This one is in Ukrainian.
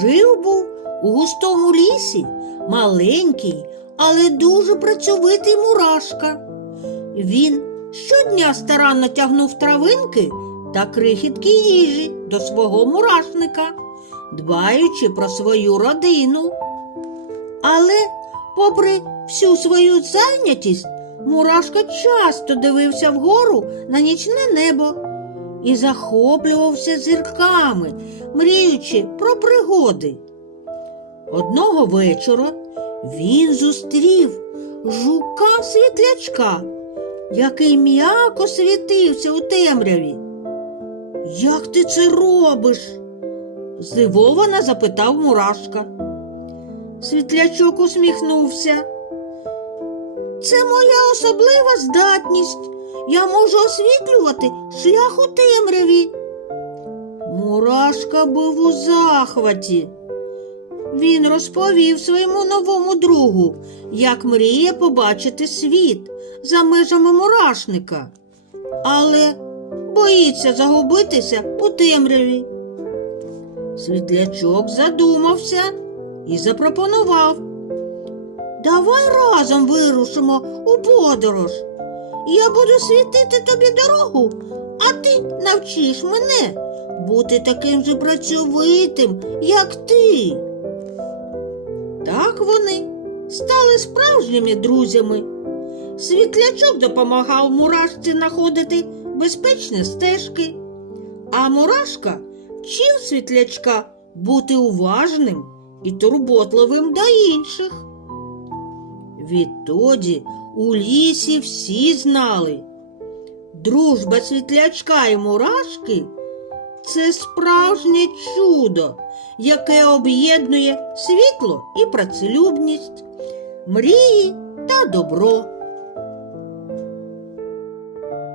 Жив був у густому лісі маленький, але дуже працьовитий мурашка. Він щодня старанно тягнув травинки та крихітки їжі до свого мурашника, дбаючи про свою родину. Але, попри всю свою зайнятість, мурашка часто дивився вгору на нічне небо і захоплювався зірками, мріючи про пригоди. Одного вечора він зустрів жука світлячка, який м'яко світився у темряві. Як ти це робиш? здивовано запитав мурашка. Світлячок усміхнувся. Це моя особлива здатність. Я можу освітлювати шлях у темряві. Мурашка був у захваті. Він розповів своєму новому другу, як мріє побачити світ за межами мурашника, але боїться загубитися у темряві. Світлячок задумався і запропонував. Давай разом вирушимо у подорож. Я буду світити тобі дорогу, а ти навчиш мене бути таким же працьовитим, як ти. Так вони стали справжніми друзями. Світлячок допомагав мурашці знаходити безпечні стежки, а мурашка вчив світлячка бути уважним і турботливим до інших. Відтоді у лісі всі знали. Дружба світлячка і мурашки це справжнє чудо, яке об'єднує світло і працелюбність, мрії та добро.